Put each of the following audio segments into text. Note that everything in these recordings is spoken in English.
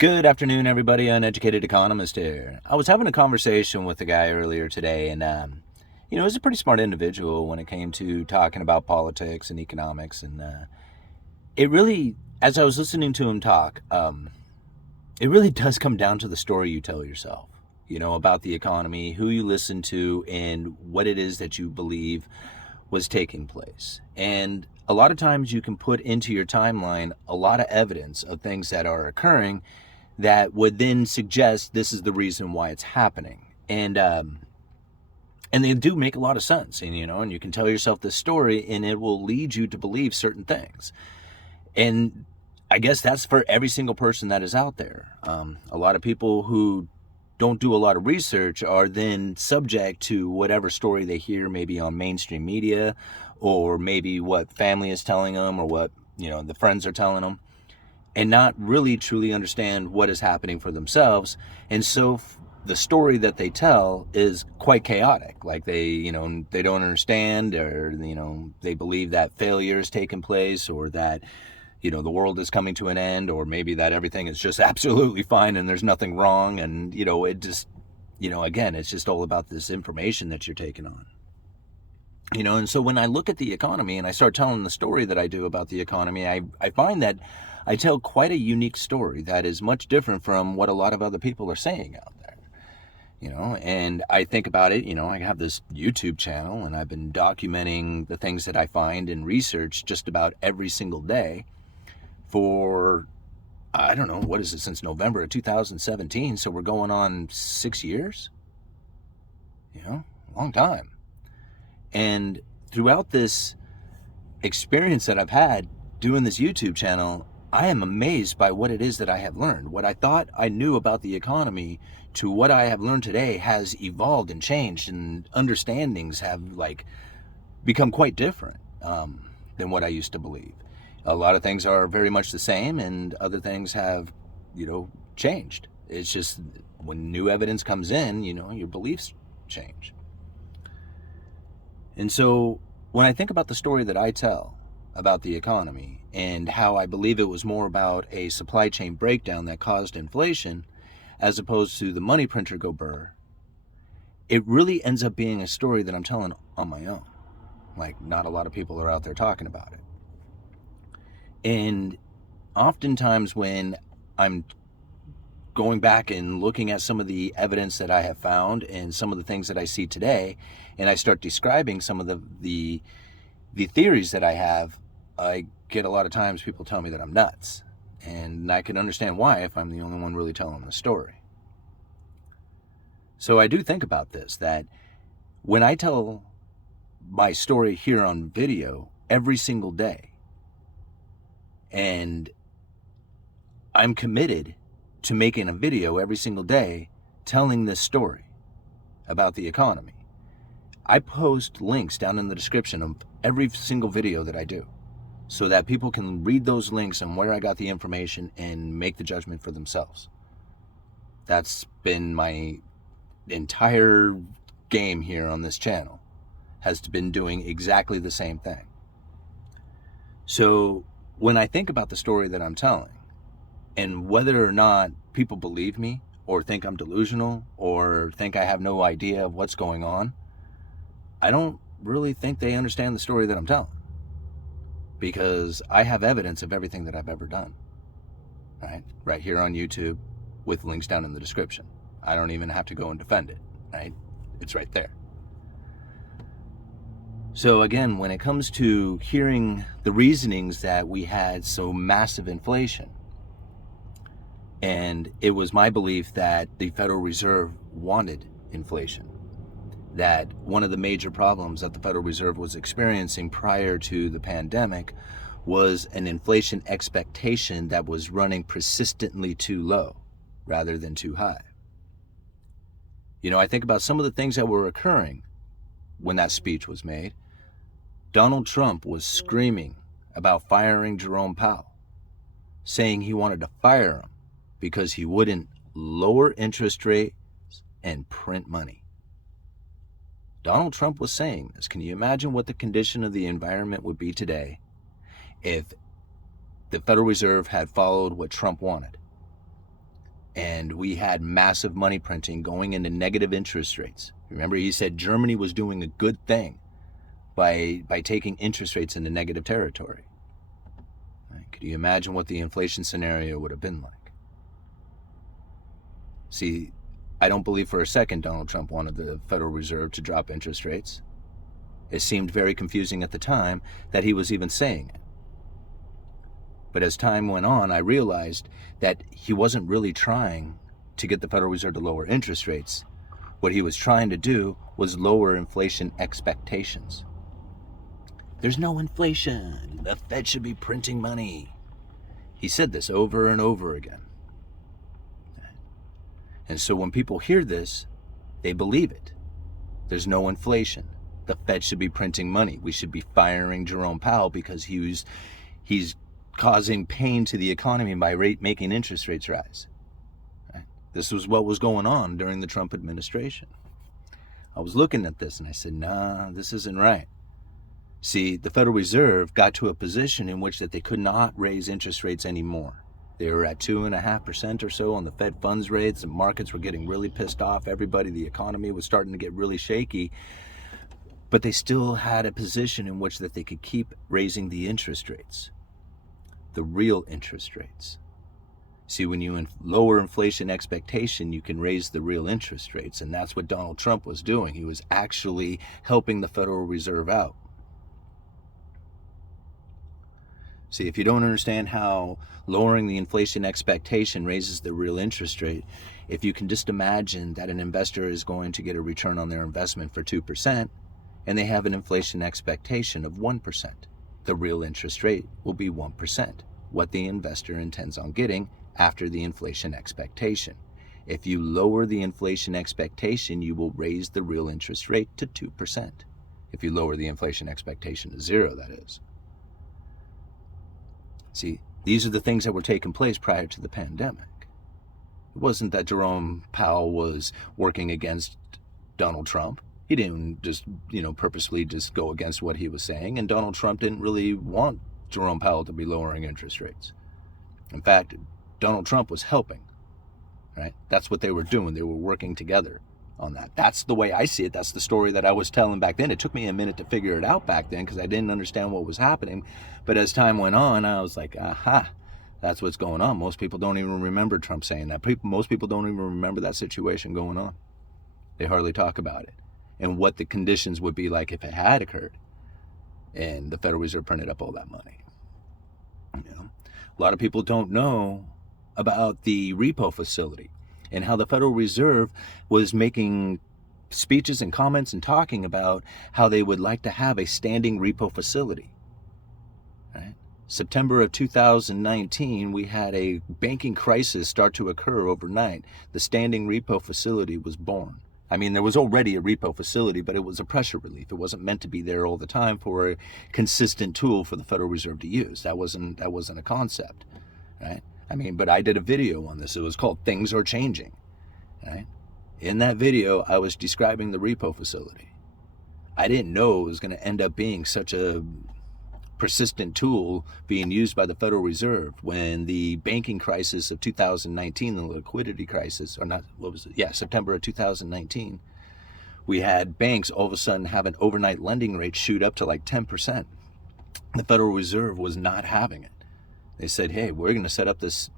Good afternoon, everybody. Uneducated Economist here. I was having a conversation with a guy earlier today, and he's a pretty smart individual when it came to talking about politics and economics. And it really, as I was listening to him talk, it really does come down to the story you tell yourself, about the economy, who you listen to, and what it is that you believe was taking place. And a lot of times you can put into your timeline a lot of evidence of things that are occurring that would then suggest this is the reason why it's happening. And they do make a lot of sense, and you can tell yourself this story and it will lead you to believe certain things. And I guess that's for every single person that is out there. A lot of people who don't do a lot of research are then subject to whatever story they hear, maybe on mainstream media, or maybe what family is telling them, or what the friends are telling them, and not really truly understand what is happening for themselves. And so the story that they tell is quite chaotic. Like they don't understand, or they believe that failure has taken place, or that the world is coming to an end, or maybe that everything is just absolutely fine and there's nothing wrong. And, it just, again, it's just all about this information that you're taking on. And so when I look at the economy and I start telling the story that I do about the economy, I find that I tell quite a unique story that is much different from what a lot of other people are saying out there. And I think about it, I have this YouTube channel and I've been documenting the things that I find and research just about every single day for, I don't know, what is it, since November of 2017. So we're going on 6 years, a long time. And throughout this experience that I've had doing this YouTube channel, I am amazed by what it is that I have learned. What I thought I knew about the economy to what I have learned today has evolved and changed, and understandings have become quite different than what I used to believe. A lot of things are very much the same, and other things have, changed. It's just when new evidence comes in, your beliefs change. And so when I think about the story that I tell about the economy and how I believe it was more about a supply chain breakdown that caused inflation as opposed to the money printer go burr, it really ends up being a story that I'm telling on my own. Like, not a lot of people are out there talking about it. And oftentimes when I'm going back and looking at some of the evidence that I have found and some of the things that I see today, and I start describing some of the theories that I have, I get a lot of times people tell me that I'm nuts. And I can understand why if I'm the only one really telling the story. So I do think about this, that when I tell my story here on video every single day, and I'm committed to making a video every single day telling this story about the economy, I post links down in the description of every single video that I do, so that people can read those links and where I got the information and make the judgment for themselves. That's been my entire game here on this channel, has been doing exactly the same thing. So when I think about the story that I'm telling, and whether or not people believe me or think I'm delusional or think I have no idea of what's going on, I don't really think they understand the story that I'm telling, because I have evidence of everything that I've ever done, right here on YouTube, with links down in the description. I don't even have to go and defend it, right? It's right there. So again, when it comes to hearing the reasonings that we had so massive inflation, and it was my belief that the Federal Reserve wanted inflation, that one of the major problems that the Federal Reserve was experiencing prior to the pandemic was an inflation expectation that was running persistently too low rather than too high. I think about some of the things that were occurring when that speech was made. Donald Trump was screaming about firing Jerome Powell, saying he wanted to fire him because he wouldn't lower interest rates and print money. Donald Trump was saying this. Can you imagine what the condition of the environment would be today if the Federal Reserve had followed what Trump wanted? and we had massive money printing going into negative interest rates. Remember, he said Germany was doing a good thing by taking interest rates into negative territory. Right? Could you imagine what the inflation scenario would have been like? See, I don't believe for a second Donald Trump wanted the Federal Reserve to drop interest rates. It seemed very confusing at the time that he was even saying it. But as time went on, I realized that he wasn't really trying to get the Federal Reserve to lower interest rates. What he was trying to do was lower inflation expectations. There's no inflation. The Fed should be printing money. He said this over and over again. And so when people hear this, they believe it. There's no inflation. The Fed should be printing money. We should be firing Jerome Powell because he's causing pain to the economy by making interest rates rise. Right? This was what was going on during the Trump administration. I was looking at this and I said, nah, this isn't right. See, the Federal Reserve got to a position in which that they could not raise interest rates anymore. They were at 2.5% or so on the Fed funds rates, and markets were getting really pissed off. Everybody, the economy was starting to get really shaky. But they still had a position in which that they could keep raising the interest rates, the real interest rates. See, when you lower inflation expectation, you can raise the real interest rates, and that's what Donald Trump was doing. He was actually helping the Federal Reserve out. See, if you don't understand how lowering the inflation expectation raises the real interest rate, if you can just imagine that an investor is going to get a return on their investment for 2%, and they have an inflation expectation of 1%, the real interest rate will be 1%, what the investor intends on getting after the inflation expectation. If you lower the inflation expectation, you will raise the real interest rate to 2%. If you lower the inflation expectation to 0, that is. See, these are the things that were taking place prior to the pandemic. It wasn't that Jerome Powell was working against Donald Trump. He didn't just, purposely just go against what he was saying. And Donald Trump didn't really want Jerome Powell to be lowering interest rates. In fact, Donald Trump was helping, right? That's what they were doing. They were working together on that. That's the way I see it. That's the story that I was telling back then. It took me a minute to figure it out back then because I didn't understand what was happening. But as time went on, I was like, aha, that's what's going on. Most people don't even remember Trump saying that. Most people don't even remember that situation going on. They hardly talk about it and what the conditions would be like if it had occurred and the Federal Reserve printed up all that money. A lot of people don't know about the Repo facility and how the Federal Reserve was making speeches and comments and talking about how they would like to have a standing repo facility. Right? September of 2019, we had a banking crisis start to occur overnight. The standing repo facility was born. I mean, there was already a repo facility, but it was a pressure relief. It wasn't meant to be there all the time for a consistent tool for the Federal Reserve to use. That wasn't a concept, right? I mean, but I did a video on this. It was called Things Are Changing, right? In that video, I was describing the repo facility. I didn't know it was going to end up being such a persistent tool being used by the Federal Reserve when the banking crisis of 2019, the liquidity crisis, or not, what was it? Yeah, September of 2019, we had banks all of a sudden have an overnight lending rate shoot up to like 10%. The Federal Reserve was not having it. They said, hey, we're going to set up this,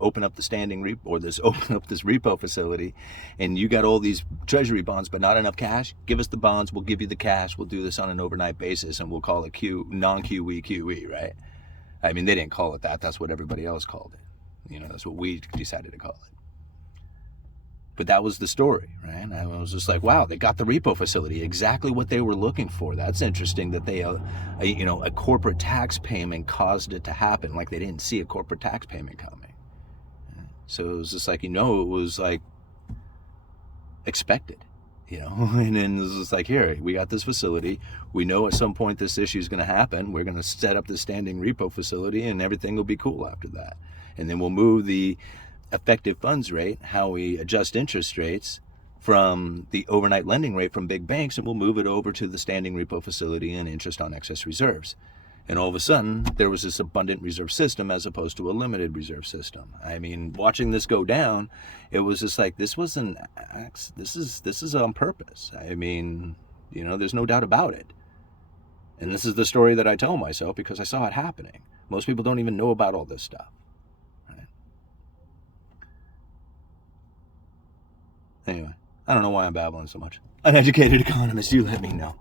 open up this repo facility, and you got all these treasury bonds, but not enough cash. Give us the bonds. We'll give you the cash. We'll do this on an overnight basis, and we'll call it non-QE QE, right? I mean, they didn't call it that. That's what everybody else called it. That's what we decided to call it. But that was the story, right? And I was just like, wow, they got the repo facility, exactly what they were looking for. That's interesting that they, a corporate tax payment caused it to happen. Like they didn't see a corporate tax payment coming. So it was just like, it was like expected, and then it was just like, here, we got this facility. We know at some point this issue is going to happen. We're going to set up the standing repo facility and everything will be cool after that. And then we'll move the effective funds rate, how we adjust interest rates from the overnight lending rate from big banks, and we'll move it over to the standing repo facility and interest on excess reserves. And all of a sudden, there was this abundant reserve system as opposed to a limited reserve system. I mean, watching this go down, it was just like, this is on purpose. I mean, there's no doubt about it. And this is the story that I tell myself because I saw it happening. Most people don't even know about all this stuff. Right? Anyway, I don't know why I'm babbling so much. Uneducated economist, you let me know.